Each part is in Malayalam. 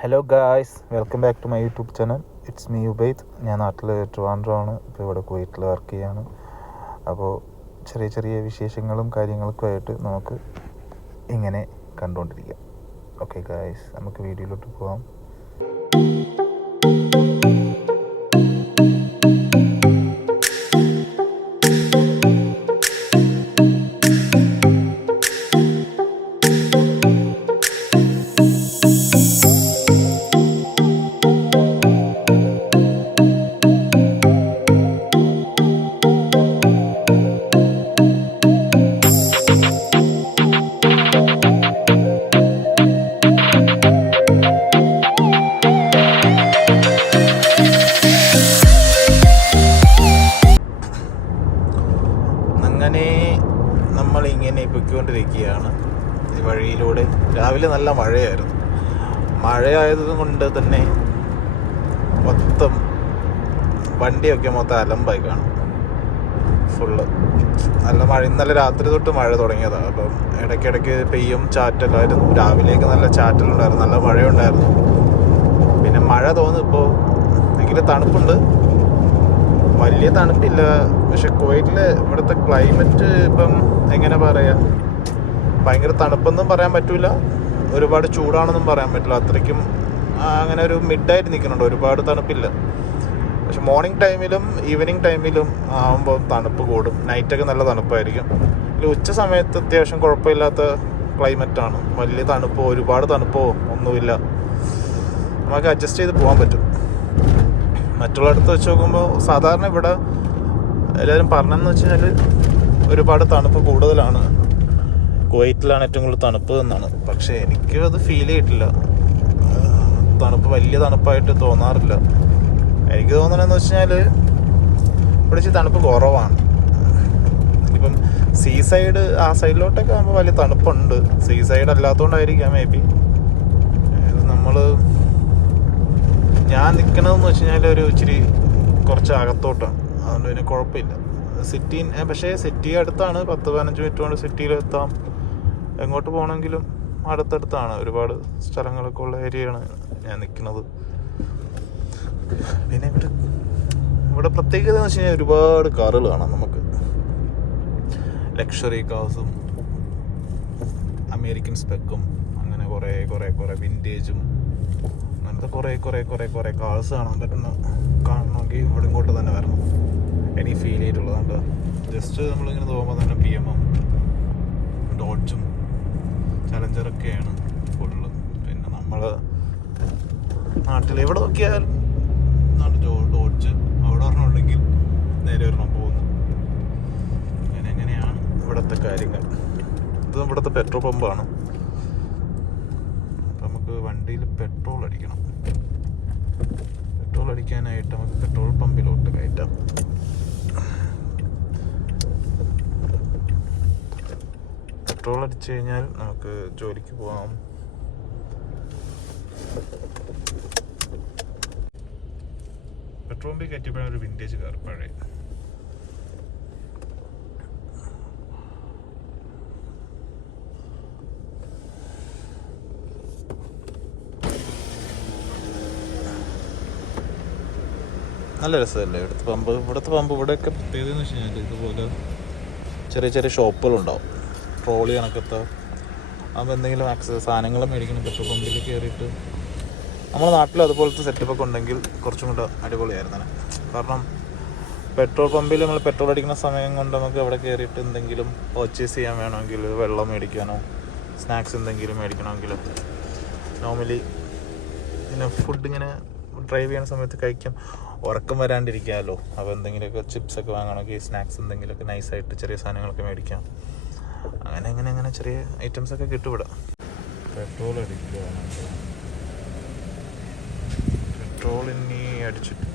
Hello guys, welcome back to my YouTube channel. It's me Ubaid. ഞാൻ നാട്ടിൽ ട്രിവാൻഡ്രമാണ്. ഇപ്പോൾ ഇവിടെ കുവൈറ്റിൽ വർക്ക് ചെയ്യാണ്. അപ്പോൾ ചെറിയ ചെറിയ വിശേഷങ്ങളും കാര്യങ്ങളൊക്കെ ആയിട്ട് നമുക്ക് ഇങ്ങനെ കണ്ടുകൊണ്ടിരിക്കാം. ഓക്കെ ഗായ്സ്, നമുക്ക് വീഡിയോയിലോട്ട് പോകാം. അങ്ങനെ നമ്മളിങ്ങനെ പൊയ്ക്കൊണ്ടിരിക്കുകയാണ് ഈ വഴിയിലൂടെ. രാവിലെ നല്ല മഴയായിരുന്നു. മഴയായത് കൊണ്ട് തന്നെ മൊത്തം വണ്ടിയൊക്കെ മൊത്തം അലമ്പായി കാണും. ഫുള്ള് നല്ല മഴ. ഇന്നലെ രാത്രി തൊട്ട് മഴ തുടങ്ങിയതാണ്. അപ്പം ഇടയ്ക്കിടയ്ക്ക് പെയ്യും, ചാറ്റലായിരുന്നു. രാവിലെയൊക്കെ നല്ല ചാറ്റലുണ്ടായിരുന്നു, നല്ല മഴയുണ്ടായിരുന്നു. പിന്നെ മഴ തോന്നും ഇപ്പോൾ. എങ്കിലും തണുപ്പുണ്ട്, വലിയ തണുപ്പില്ല. പക്ഷെ കുവൈറ്റിൽ ഇവിടുത്തെ ക്ലൈമറ്റ് ഇപ്പം എങ്ങനെ പറയാം, ഭയങ്കര തണുപ്പൊന്നും പറയാൻ പറ്റില്ല, ഒരുപാട് ചൂടാണെന്നും പറയാൻ പറ്റില്ല. അത്രയ്ക്കും അങ്ങനെ ഒരു മിഡായിട്ട് നിൽക്കുന്നുണ്ട്. ഒരുപാട് തണുപ്പില്ല. പക്ഷെ മോർണിംഗ് ടൈമിലും ഈവനിങ് ടൈമിലും ആകുമ്പോൾ തണുപ്പ് കൂടും. നൈറ്റൊക്കെ നല്ല തണുപ്പായിരിക്കും. ഉച്ച സമയത്ത് അത്യാവശ്യം കുഴപ്പമില്ലാത്ത ക്ലൈമറ്റാണ്. വലിയ തണുപ്പോ ഒരുപാട് തണുപ്പോ ഒന്നുമില്ല. നമുക്ക് അഡ്ജസ്റ്റ് ചെയ്ത് പോകാൻ പറ്റും. മറ്റുള്ളടത്ത് വെച്ച് നോക്കുമ്പോൾ സാധാരണ ഇവിടെ എല്ലാവരും പറഞ്ഞതെന്ന് വെച്ച് കഴിഞ്ഞാൽ ഒരുപാട് തണുപ്പ് കൂടുതലാണ്, കുവൈറ്റിലാണ് ഏറ്റവും കൂടുതൽ തണുപ്പ് എന്നാണ്. പക്ഷേ എനിക്ക് അത് ഫീൽ ചെയ്തിട്ടില്ല. തണുപ്പ് വലിയ തണുപ്പായിട്ട് തോന്നാറില്ല. എനിക്ക് തോന്നണമെന്ന് വെച്ച് കഴിഞ്ഞാൽ ഇവിടെ ഇച്ചിരി തണുപ്പ് കുറവാണ്. ഇപ്പം സീ സൈഡ് ആ സൈഡിലോട്ടൊക്കെ ആകുമ്പോൾ വലിയ തണുപ്പുണ്ട്. സീ സൈഡ് അല്ലാത്തതുകൊണ്ടായിരിക്കാം മേ ബി. ഞാൻ നിൽക്കണതെന്ന് വെച്ച് കഴിഞ്ഞാൽ ഒരു ഇച്ചിരി കുറച്ച് അകത്തോട്ടാണ്, അതുകൊണ്ട് പിന്നെ കുഴപ്പമില്ല. പക്ഷേ സിറ്റി അടുത്താണ്. 10-15 മിനിറ്റ് കൊണ്ട് സിറ്റിയിലെത്താം. എങ്ങോട്ട് പോകണമെങ്കിലും അടുത്തടുത്താണ്. ഒരുപാട് സ്ഥലങ്ങളൊക്കെ ഉള്ള ഏരിയയാണ് ഞാൻ നിൽക്കുന്നത്. പിന്നെ ഇവിടെ പ്രത്യേകത എന്ന് വെച്ച് കഴിഞ്ഞാൽ ഒരുപാട് കാറുകൾ കാണാം നമുക്ക്. ലക്ഷറി കാർസും അമേരിക്കൻ സ്പെക്കും അങ്ങനെ കുറേ വിൻറ്റേജും അങ്ങനത്തെ കുറേ കാർസ് കാണണമെങ്കിൽ ഇവിടെ ഇങ്ങോട്ട് തന്നെ വരണം. എനിക്ക് ഫീൽ ചെയ്തിട്ടുള്ളതുകൊണ്ട് ജസ്റ്റ് നമ്മളിങ്ങനെ തോന്നുമ്പോൾ തന്നെ BM-ഉം ഡോഡ്ജും ചലഞ്ചറൊക്കെയാണ് ഫുള്ള്. പിന്നെ നമ്മൾ നാട്ടിൽ എവിടെ നോക്കിയാലും ഡോഡ്ജ് അവിടെ ഒരെണ്ണമുണ്ടെങ്കിൽ നേരെ ഒരെണ്ണം പോകുന്നു. അങ്ങനെയാണ് ഇവിടുത്തെ കാര്യങ്ങൾ. ഇത് ഇവിടുത്തെ പെട്രോൾ പമ്പാണ്. നമുക്ക് വണ്ടിയിൽ പെട്രോൾ അടിക്കണം. പെട്രോൾ അടിക്കാനായിട്ട് നമുക്ക് പെട്രോൾ പമ്പിലോട്ട് കയറ്റാം. പെട്രോൾ അടിച്ചു കഴിഞ്ഞാൽ നമുക്ക് ജോലിക്ക് പോകാം. പെട്രോൾ പമ്പിൽ കയറ്റിയപ്പോഴാണ് ഒരു വിൻറ്റേജ് കാർ പഴയ. നല്ല രസമല്ലേ ഇവിടുത്തെ പമ്പ്. ഇവിടെയൊക്കെ പ്രത്യേകത എന്ന് വെച്ച് കഴിഞ്ഞാൽ ഇതുപോലെ ചെറിയ ചെറിയ ഷോപ്പുകളുണ്ടാവും. ട്രോളി കണക്കത്തെ അപ്പോൾ എന്തെങ്കിലും സാധനങ്ങൾ മേടിക്കണം. പെട്രോൾ പമ്പിൽ കയറിയിട്ട് നമ്മുടെ നാട്ടിൽ അതുപോലത്തെ സെറ്റപ്പൊക്കെ ഉണ്ടെങ്കിൽ കുറച്ചും കൂടെ അടിപൊളിയായിരുന്നു. കാരണം പെട്രോൾ പമ്പിൽ നമ്മൾ പെട്രോൾ അടിക്കുന്ന സമയം കൊണ്ട് നമുക്ക് അവിടെ കയറിയിട്ട് എന്തെങ്കിലും പർച്ചേസ് ചെയ്യാൻ വേണമെങ്കിൽ, വെള്ളം മേടിക്കാനോ സ്നാക്സ് എന്തെങ്കിലും മേടിക്കണമെങ്കിൽ, നോർമലി പിന്നെ ഫുഡ് ഇങ്ങനെ ഡ്രൈവ് ചെയ്യുന്ന സമയത്ത് കഴിക്കാം, ഉറക്കം വരാണ്ടിരിക്കാമല്ലോ. അപ്പോൾ എന്തെങ്കിലുമൊക്കെ ചിപ്സൊക്കെ വാങ്ങണമെങ്കിൽ, സ്നാക്സ് എന്തെങ്കിലുമൊക്കെ നൈസായിട്ട് ചെറിയ സാധനങ്ങളൊക്കെ മേടിക്കാം. അങ്ങനെ ചെറിയ ഐറ്റംസൊക്കെ കിട്ടും ഇവിടെ. പെട്രോൾ അടിക്കുക, പെട്രോൾ ഇനി അടിച്ചിട്ട്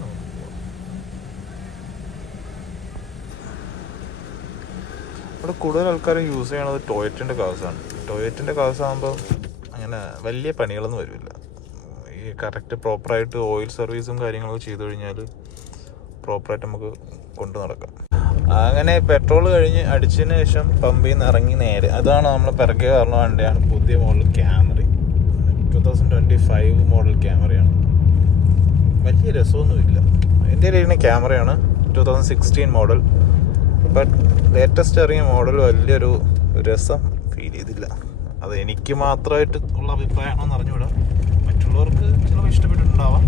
ഇവിടെ കൂടുതൽ ആൾക്കാരും യൂസ് ചെയ്യണത് ടൊയോറ്റൻ്റെ കാർസാണ്. ടൊയോറ്റൻ്റെ കാർസ് ആകുമ്പോൾ അങ്ങനെ വലിയ പണികളൊന്നും വരില്ല. ഈ കറക്റ്റ് പ്രോപ്പറായിട്ട് ഓയിൽ സർവീസും കാര്യങ്ങളൊക്കെ ചെയ്തു കഴിഞ്ഞാൽ പ്രോപ്പറായിട്ട് നമുക്ക് കൊണ്ടു നടക്കാം. അങ്ങനെ പെട്രോൾ കഴിഞ്ഞ് അടിച്ചതിന് ശേഷം പമ്പിൽ നിന്ന് ഇറങ്ങി നേരെ അതാണ് നമ്മൾ പിറകെ പറഞ്ഞ വണ്ടിയാണ് പുതിയ മോഡൽ ക്യാമറി. 2025 മോഡൽ ക്യാമറയാണ്. വലിയ രസമൊന്നുമില്ല. എൻ്റെ കയ്യിലിരിക്കുന്ന ക്യാമറയാണ് 2016 മോഡൽ. ബട്ട് ലേറ്റസ്റ്റ് ഇറങ്ങിയ മോഡൽ വലിയൊരു രസം ഫീൽ ചെയ്തില്ല. അത് എനിക്ക് മാത്രമായിട്ട് ഉള്ള അഭിപ്രായമാണോന്ന് അറിഞ്ഞുകൂടാ. മറ്റുള്ളവർക്ക് ചിലപ്പോൾ ഇഷ്ടപ്പെട്ടിട്ടുണ്ടാവാം.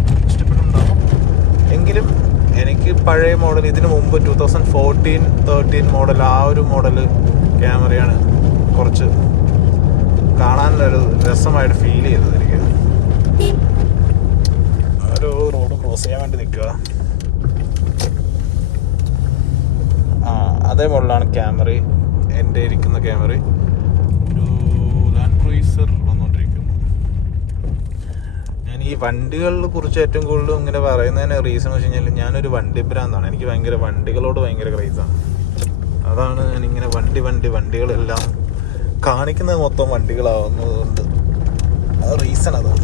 എങ്കിലും എനിക്ക് പഴയ മോഡൽ, ഇതിനു മുമ്പ് 2014-13 മോഡൽ, ആ ഒരു മോഡൽ ക്യാമറയാണ് കുറച്ച് കാണാനൊരു രസമായിട്ട് ഫീൽ ചെയ്തത് എനിക്ക്. ഒരു റോഡ് ക്രോസ് ചെയ്യാൻ വേണ്ടി നിൽക്കുക. അതേ മോഡലാണ് ക്യാമറ, എൻ്റെ ഇരിക്കുന്ന ക്യാമറ. ഒരു ലാൻഡ് ക്രൂയിസർ വന്നുകൊണ്ടിരിക്കുന്നു. ഞാൻ ഈ വണ്ടികളെ കുറിച്ച് ഏറ്റവും കൂടുതലും ഇങ്ങനെ പറയുന്നതിന് റീസൺ എന്ന് വെച്ച് കഴിഞ്ഞാൽ ഞാനൊരു വണ്ടി ഭ്രാന്താണ്. എനിക്ക് ഭയങ്കര വണ്ടികളോട് ഭയങ്കര ക്രൈസാണ്. അതാണ് ഞാനിങ്ങനെ വണ്ടികളെല്ലാം കാണിക്കുന്നത് മൊത്തം വണ്ടികളാവുന്നതുകൊണ്ട് റീസൺ അതാണ്.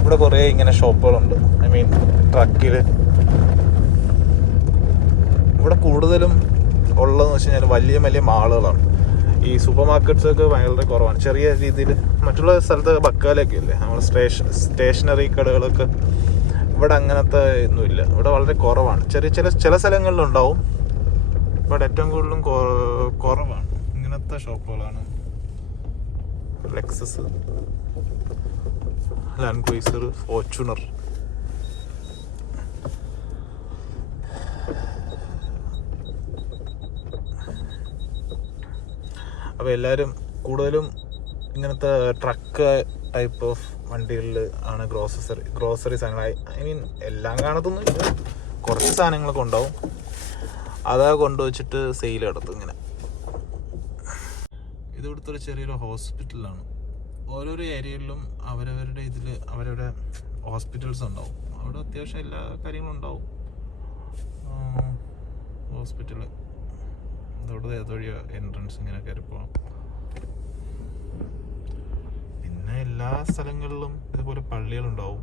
ഇവിടെ കുറേ ഇങ്ങനെ ഷോപ്പുകളുണ്ട്. ഐ മീൻ ട്രക്കിൽ ഇവിടെ കൂടുതലും ഉള്ളതെന്ന് വെച്ച് കഴിഞ്ഞാൽ വലിയ വലിയ മാളുകളാണ്. ഈ സൂപ്പർ മാർക്കറ്റ്സൊക്കെ വളരെ കുറവാണ്. ചെറിയ രീതിയിൽ മറ്റുള്ള സ്ഥലത്തൊക്കെ ബക്കാലൊക്കെ ഇല്ലേ, നമ്മൾ സ്റ്റേഷനറി കടകളൊക്കെ, ഇവിടെ അങ്ങനത്തെ ഒന്നുമില്ല. ഇവിടെ വളരെ കുറവാണ്. ചില സ്ഥലങ്ങളിലുണ്ടാവും. ഇവിടെ ഏറ്റവും കൂടുതലും കുറവാണ് ഇങ്ങനത്തെ ഷോപ്പുകളാണ്. Lexus, Land Cruiser, Fortuner. അപ്പോൾ എല്ലാവരും കൂടുതലും ഇങ്ങനത്തെ ട്രക്ക് ടൈപ്പ് ഓഫ് വണ്ടികളിൽ ആണ് ഗ്രോസറി സാധനങ്ങൾ. ഐ മീൻ എല്ലാം കാണത്തൊന്നുമില്ല, കുറച്ച് സാധനങ്ങളൊക്കെ ഉണ്ടാവും. അതാ കൊണ്ടുവച്ചിട്ട് സെയിൽ നടത്തും ഇങ്ങനെ. ഇത് ഇവിടുത്തെ ഒരു ചെറിയൊരു ഹോസ്പിറ്റലാണ്. ഓരോരോ ഏരിയയിലും അവരവരുടെ ഹോസ്പിറ്റൽസ് ഉണ്ടാവും. അവിടെ അത്യാവശ്യം എല്ലാ കാര്യങ്ങളും ഉണ്ടാവും. ഹോസ്പിറ്റല് ഇതോടെ ഏതൊഴിയ എൻട്രൻസ് ഇങ്ങനെ കയറിപ്പോണം. പിന്നെ എല്ലാ സ്ഥലങ്ങളിലും ഇതുപോലെ പള്ളികളുണ്ടാവും,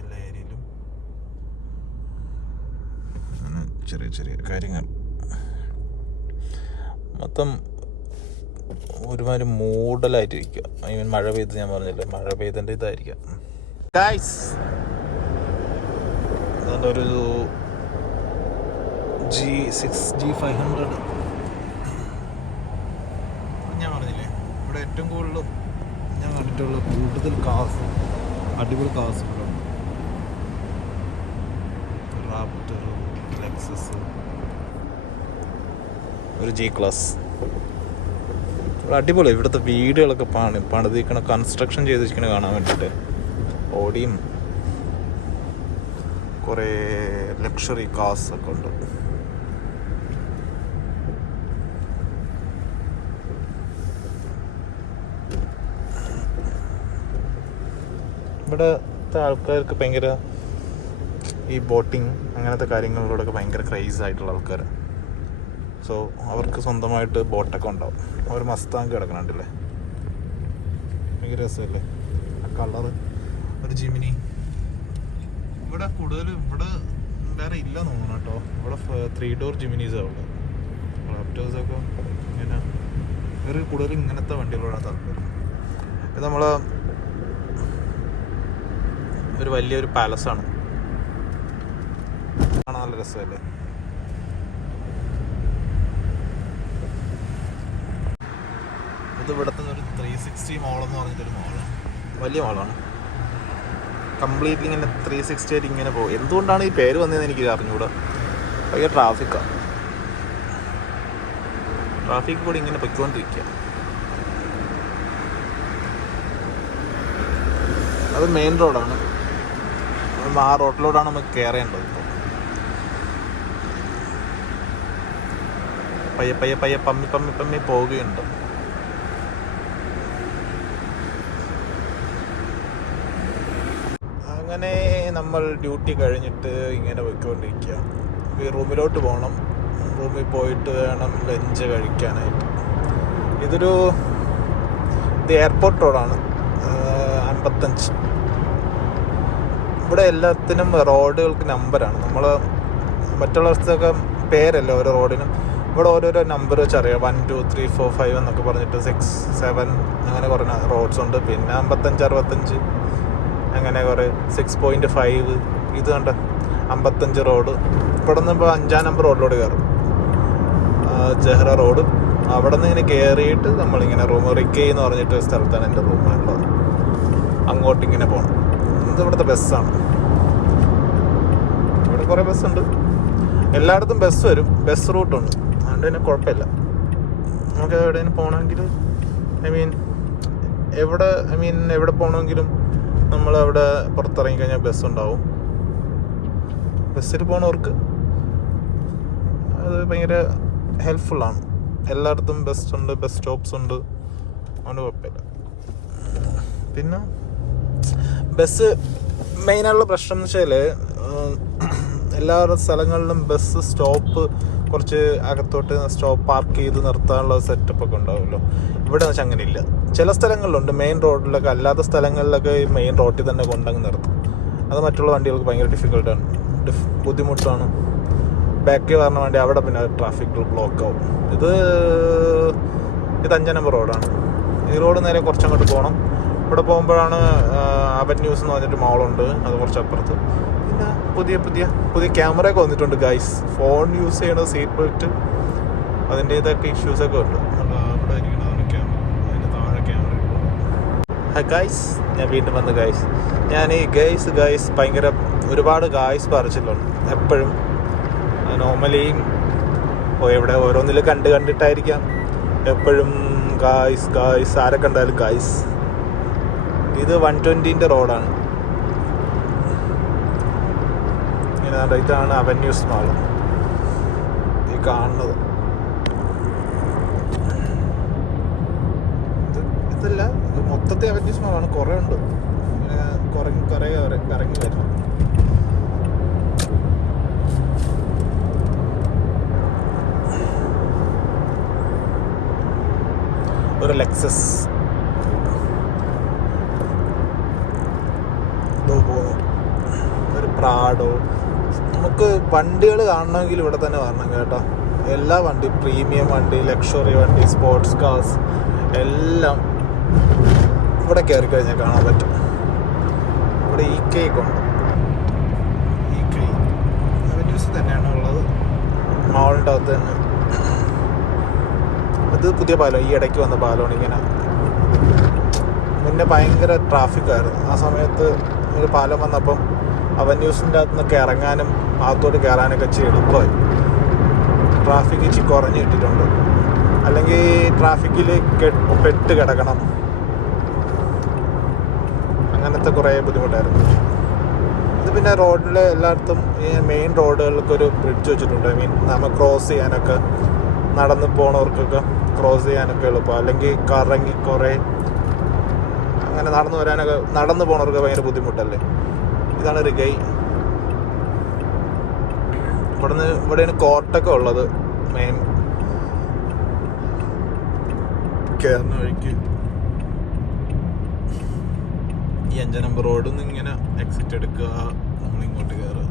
എല്ലാ ഏരിയയിലും. ചെറിയ ചെറിയ കാര്യങ്ങൾ. മൊത്തം ഒരുമാതിരി മൂടലായിട്ടിരിക്കുക. ഐ മീൻ മഴ പെയ്ത്, ഞാൻ പറഞ്ഞില്ലേ, മഴ പെയ്തതിൻ്റെ ഇതായിരിക്കാം. ഒരു G500 ഞാൻ പറഞ്ഞില്ലേ, ഇവിടെ ഏറ്റവും കൂടുതൽ ഞാൻ കണ്ടിട്ടുള്ള കൂടുതൽ കാസ്, അടിപൊളി കാസ് ഇവിടെ ഉണ്ട്. റാപ്റ്റർ, ലെക്സസ്, ഒരു G-Class. അടിപൊളി. ഇവിടുത്തെ വീടുകളൊക്കെ പണിതിരിക്കണ, കൺസ്ട്രക്ഷൻ ചെയ്തിരിക്കണ കാണാൻ വേണ്ടിയിട്ട്. ഓടിയും കുറേ ലക്ഷറി കാസ് ഒക്കെ ഉണ്ട്. ഇവിടുത്തെ ആൾക്കാർക്ക് ഭയങ്കര ഈ ബോട്ടിങ് അങ്ങനത്തെ കാര്യങ്ങളിലൂടെയൊക്കെ ഭയങ്കര ക്രൈസ് ആയിട്ടുള്ള ആൾക്കാർ. സോ അവർക്ക് സ്വന്തമായിട്ട് ബോട്ടൊക്കെ ഉണ്ടാവും. അവർ മസ്താങ്ക് കിടക്കണുണ്ടല്ലേ, ഭയങ്കര രസമല്ലേ ആ കളറ്. ഒരു ജിമിനി. ഇവിടെ ഇവിടെ വേറെ ഇല്ല തോന്നുന്നു കേട്ടോ. ഇവിടെ 3 ഡോർ ജിമിനീസാണ് ഉള്ളത്. റാപ്റ്റേഴ്സൊക്കെ ഇങ്ങനെ വേറെ കൂടുതലും ഇങ്ങനത്തെ വണ്ടികളോടാണ് താല്പര്യം. ഇത് നമ്മളെ ഒരു വലിയൊരു പാലസാണ്, കാണാൻ നല്ല രസമല്ലേ. ഇത് ഇവിടുത്തെ ഒരു 360 മോളെന്ന് പറഞ്ഞിട്ടൊരു മോളാണ്. വലിയ മോളാണ്. കംപ്ലീറ്റ്ലി ഇങ്ങനെ 360 ആയിട്ട് ഇങ്ങനെ പോകും. എന്തുകൊണ്ടാണ് ഈ പേര് വന്നതെന്ന് എനിക്ക് അറിഞ്ഞുകൂടാ. ഭയങ്കര ട്രാഫിക്കാണ്. ട്രാഫിക് കൂടി ഇങ്ങനെ പൊയ്ക്കൊണ്ടിരിക്കുക. അത് മെയിൻ റോഡാണ്. ആ റോഡിലൂടെയാണ് നമുക്ക് കയറേണ്ടത്. ഇപ്പോൾ പയ്യെ പമ്മി പോവുകയുണ്ട്. അങ്ങനെ നമ്മൾ ഡ്യൂട്ടി കഴിഞ്ഞിട്ട് ഇങ്ങനെ പോയിക്കൊണ്ടിരിക്കുക. റൂമിലോട്ട് പോകണം. റൂമിൽ പോയിട്ട് വേണം ലഞ്ച് കഴിക്കാനായിട്ട്. ഇത് എയർപോർട്ട് റോഡാണ്, 55. ഇവിടെ എല്ലാത്തിനും റോഡുകൾക്ക് നമ്പറാണ്. നമ്മൾ മറ്റുള്ള സ്ഥലത്തൊക്കെ പേരല്ല ഓരോ റോഡിനും. ഇവിടെ ഓരോരോ നമ്പർ വെച്ചറിയാം. 1 2 3 4 5 എന്നൊക്കെ പറഞ്ഞിട്ട് 6 7 അങ്ങനെ കുറേ റോഡ്സ് ഉണ്ട്. പിന്നെ 55 65 അങ്ങനെ കുറേ 6.5 ഇത് കണ്ട 55 റോഡ്. ഇവിടെ നിന്ന് ഇപ്പോൾ 5-ാം നമ്പർ റോഡിലോട്ട് കയറും, ജഹ്റ റോഡ്. അവിടെ നിന്ന് ഇങ്ങനെ കയറിയിട്ട് നമ്മളിങ്ങനെ റൂം റിക്കൈ എന്ന് പറഞ്ഞിട്ട് സ്ഥലത്താണ് എൻ്റെ റൂമുള്ളത്. അങ്ങോട്ടിങ്ങനെ പോകണം. ഇത് ഇവിടുത്തെ ബസ്സാണ്. ഇവിടെ കുറേ ബസ്സുണ്ട്, എല്ലായിടത്തും ബസ് വരും, ബസ് റൂട്ടുണ്ട്. അതുകൊണ്ട് തന്നെ കുഴപ്പമില്ല. നമുക്ക് എവിടെയെങ്കിലും പോകണമെങ്കിൽ എവിടെ പോകണമെങ്കിലും നമ്മൾ അവിടെ പുറത്തിറങ്ങി കഴിഞ്ഞാൽ ബസ് ഉണ്ടാവും. ബസ്സിൽ പോകണവർക്ക് അത് ഭയങ്കര ഹെൽപ്ഫുള്ളാണ്. എല്ലായിടത്തും ബസ് ഉണ്ട്, ബസ് സ്റ്റോപ്സ് ഉണ്ട്, അതുകൊണ്ട് കുഴപ്പമില്ല. പിന്നെ ബസ് മെയിനായിട്ടുള്ള പ്രശ്നം എന്ന് വെച്ചാൽ എല്ലാ സ്ഥലങ്ങളിലും ബസ് സ്റ്റോപ്പ് കുറച്ച് അകത്തോട്ട് പാർക്ക് ചെയ്ത് നിർത്താനുള്ള സെറ്റപ്പൊക്കെ ഉണ്ടാവുമല്ലോ. ഇവിടെ എന്ന് വെച്ചാൽ അങ്ങനെയില്ല. ചില സ്ഥലങ്ങളിലുണ്ട്, മെയിൻ റോഡിലൊക്കെ. അല്ലാത്ത സ്ഥലങ്ങളിലൊക്കെ ഈ മെയിൻ റോഡിൽ തന്നെ കൊണ്ടങ്ങ് നിർത്തും. അത് മറ്റുള്ള വണ്ടികൾക്ക് ഭയങ്കര ഡിഫിക്കൽട്ടാണ്, ബുദ്ധിമുട്ടാണ്. ബാക്കിൽ പറഞ്ഞ വേണ്ടി അവിടെ പിന്നെ ട്രാഫിക് ബ്ലോക്ക് ആവും. ഇത് 5 നമ്പർ റോഡാണ്. ഈ റോഡ് നേരെ കുറച്ചങ്ങോട്ട് പോകണം. ഇവിടെ പോകുമ്പോഴാണ് അവന്യൂസ് എന്ന് പറഞ്ഞിട്ട് മോളുണ്ട്, അത് കുറച്ച് അപ്പുറത്ത്. പിന്നെ പുതിയ ക്യാമറയൊക്കെ വന്നിട്ടുണ്ട് ഗൈസ്. ഫോൺ യൂസ് ചെയ്യണത് സീറ്റ് ബെൽറ്റ് അതിൻ്റേതൊക്കെ ഇഷ്യൂസൊക്കെ ഉണ്ട്. അവിടെ ഇരിക്കണതാണ് ക്യാമറ, അതിൻ്റെ താഴെ ക്യാമറ. ഹായ് ഗൈസ്, ഞാൻ വീണ്ടും വന്നു ഗൈസ്. ഞാൻ ഈ ഗൈസ് ഭയങ്കര ഒരുപാട് ഗായ്സ് പറിച്ചിട്ടുണ്ട് എപ്പോഴും. നോർമലി എവിടെ ഓരോന്നിൽ കണ്ടിട്ടായിരിക്കാം എപ്പോഴും ഗായ്സ് ആരെ കണ്ടാലും ഗായ്സ്. ഇത് 120 റോഡാണ്. ഇതാണ് അവന്യൂസ് മാൾ ഈ കാണുന്നത്. ഇതല്ല, ഇത് മൊത്തത്തെ അവന്യൂസ് മാളാണ്. കുറേ ഉണ്ട്, കറങ്ങി വരുന്നു. ഒരു ലെക്സസ് ഒരു പ്രാഡോ. നമുക്ക് വണ്ടികൾ കാണണമെങ്കിൽ ഇവിടെ തന്നെ വരണം കേട്ടോ. എല്ലാ വണ്ടി, പ്രീമിയം വണ്ടി, ലക്ഷറി വണ്ടി, സ്പോർട്സ് കാർസ് എല്ലാം ഇവിടെ കയറി കഴിഞ്ഞാൽ കാണാൻ പറ്റും. ഇവിടെ EK ഉണ്ട്. EK അവന്യൂസ് തന്നെയാണ് ഉള്ളത്, മാളിൻ്റെ അകത്ത് തന്നെ. ഇത് പുതിയ പാലം, ഈ ഇടയ്ക്ക് വന്ന പാലമാണ്. ഇങ്ങനെ മുന്നേ ഭയങ്കര ട്രാഫിക്കായിരുന്നു. ആ സമയത്ത് ഒരു പാലം വന്നപ്പം അവന്യൂസിൻ്റെ അകത്ത് നിന്നൊക്കെ ഇറങ്ങാനും അകത്തോട്ട് കയറാനൊക്കെ ഇച്ചിരി എളുപ്പമായി. ട്രാഫിക് ഇച്ചിരി കുറഞ്ഞ് കിട്ടിയിട്ടുണ്ട്. അല്ലെങ്കിൽ ട്രാഫിക്കിൽ പെട്ട് കിടക്കണം, അങ്ങനത്തെ കുറേ ബുദ്ധിമുട്ടായിരുന്നു. ഇത് പിന്നെ റോഡിൽ എല്ലായിടത്തും ഈ മെയിൻ റോഡുകൾക്കൊരു ബ്രിഡ്ജ് വെച്ചിട്ടുണ്ട്. നമ്മൾ ക്രോസ് ചെയ്യാനൊക്കെ, നടന്ന് പോണവർക്കൊക്കെ ക്രോസ് ചെയ്യാനൊക്കെ എളുപ്പം. അല്ലെങ്കിൽ കറങ്ങി കുറേ അങ്ങനെ നടന്നു പോണവർക്ക് ഭയങ്കര ബുദ്ധിമുട്ടല്ലേ. ഇതാണ് റിഗൈ. ഇവിടെയാണ് കോർട്ടൊക്കെ ഉള്ളത്. മെയിൻ കയറുന്ന വഴിക്ക് ഈ 5 നമ്പർ റോഡിൽ നിന്ന് ഇങ്ങനെ എക്സിറ്റ് എടുക്കുക, നമ്മളിങ്ങോട്ട് കയറുക.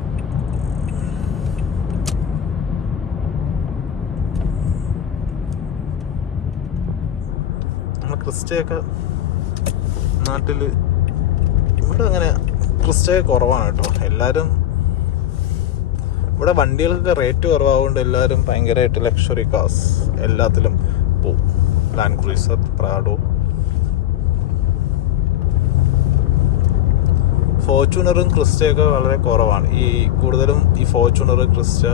ക്രിസ്റ്റയൊക്കെ നാട്ടിൽ ഇവിടെ അങ്ങനെ ക്രിസ്റ്റയൊക്കെ കുറവാണ് കേട്ടോ. എല്ലാവരും ഇവിടെ വണ്ടികൾക്കൊക്കെ റേറ്റ് കുറവായതുകൊണ്ട് എല്ലാവരും ഭയങ്കരമായിട്ട് ലക്ഷറി കാർസ് എല്ലാത്തിലും പോവും. ലാൻഡ് ക്രൂസർ, പ്രാഡോ, ഫോർച്യൂണറും ക്രിസ്റ്റയൊക്കെ വളരെ കുറവാണ്. കൂടുതലും ഈ ഫോർച്യൂണർ, ക്രിസ്റ്റ,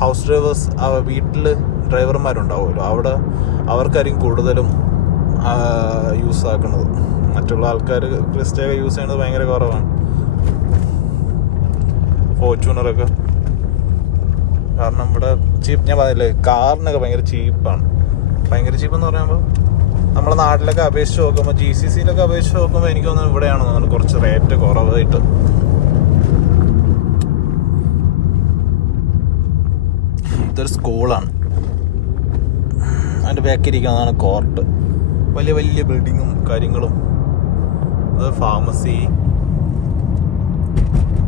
ഹൗസ് ഡ്രൈവേഴ്സ്, വീട്ടിൽ ഡ്രൈവർമാരുണ്ടാവുമല്ലോ, അവിടെ അവർക്കായിരിക്കും കൂടുതലും യൂസ് ആക്കുന്നത്. മറ്റുള്ള ആൾക്കാർ ക്രിസ്റ്റയൊക്കെ യൂസ് ചെയ്യുന്നത് ഭയങ്കര കുറവാണ്. ഫോർച്യൂണറൊക്കെ കാരണം ഇവിടെ ചീപ്പ്, ഞാൻ പറഞ്ഞില്ലേ കാറിനൊക്കെ ഭയങ്കര ചീപ്പാണ്. ഭയങ്കര ചീപ്പെന്ന് പറയുമ്പോൾ നമ്മളെ നാട്ടിലൊക്കെ അപേക്ഷിച്ച് നോക്കുമ്പോൾ, GCCയിലൊക്കെ അപേക്ഷിച്ച് നോക്കുമ്പോൾ എനിക്ക് തോന്നുന്നു ഇവിടെയാണെന്ന് തോന്നുന്നു കുറച്ച് റേറ്റ് കുറവായിട്ട്. ഇതൊരു സ്കൂളാണ്, അതിൻ്റെ ബാക്കിലിരിക്കുന്നതാണ് കോർട്ട്. വലിയ വലിയ ബിൽഡിങ്ങും കാര്യങ്ങളും. അത് ഫാർമസി,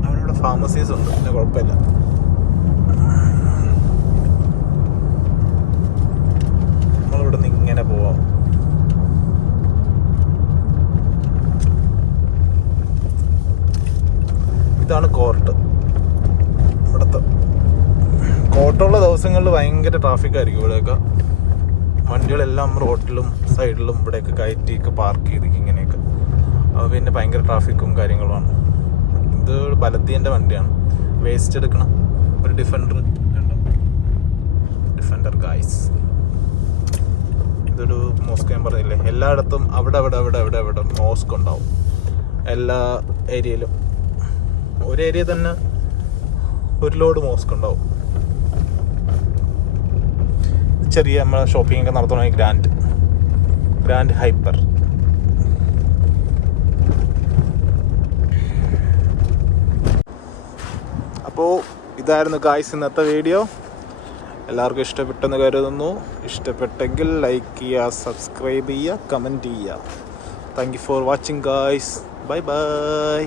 അവിടെ ഫാർമസീസ് ഉണ്ട്, പിന്നെ കുഴപ്പമില്ല. ഇങ്ങനെ പോവാം. ഇതാണ് കോർട്ട്. ഇവിടുത്തെ കോർട്ടുള്ള ദിവസങ്ങളിൽ ഭയങ്കര ട്രാഫിക് ആയിരിക്കും ഇവിടെയൊക്കെ. വണ്ടികളെല്ലാം റോഡിലും സൈഡിലും ഇവിടെയൊക്കെ കയറ്റിയൊക്കെ പാർക്ക് ചെയ്തിരിക്കും ഇങ്ങനെയൊക്കെ. അപ്പോൾ പിന്നെ ഭയങ്കര ട്രാഫിക്കും കാര്യങ്ങളുമാണ്. ഇത് ബലത്തീൻ്റെ വണ്ടിയാണ്, വേസ്റ്റ് എടുക്കണം. ഒരു ഡിഫൻഡർ ഗായ്സ്. ഇതൊരു മോസ്ക് ഞാൻ പറഞ്ഞില്ലേ, എല്ലായിടത്തും അവിടെ മോസ്ക് ഉണ്ടാവും. എല്ലാ ഏരിയയിലും ഒരു ഏരിയ തന്നെ ഒരു ലോഡ് മോസ്ക് ഉണ്ടാവും. ചെറിയ നമ്മളെ ഷോപ്പിംഗ് ഒക്കെ നടത്തണമെങ്കിൽ ഗ്രാൻഡ് ഹൈപ്പർ. അപ്പോൾ ഇതായിരുന്നു ഗായ്സ് ഇന്നത്തെ വീഡിയോ. എല്ലാവർക്കും ഇഷ്ടപ്പെട്ടെന്ന് കരുതുന്നു. ഇഷ്ടപ്പെട്ടെങ്കിൽ ലൈക്ക് ചെയ്യുക, സബ്സ്ക്രൈബ് ചെയ്യുക, കമൻറ്റ് ചെയ്യുക. Thank you for watching guys. Bye bye.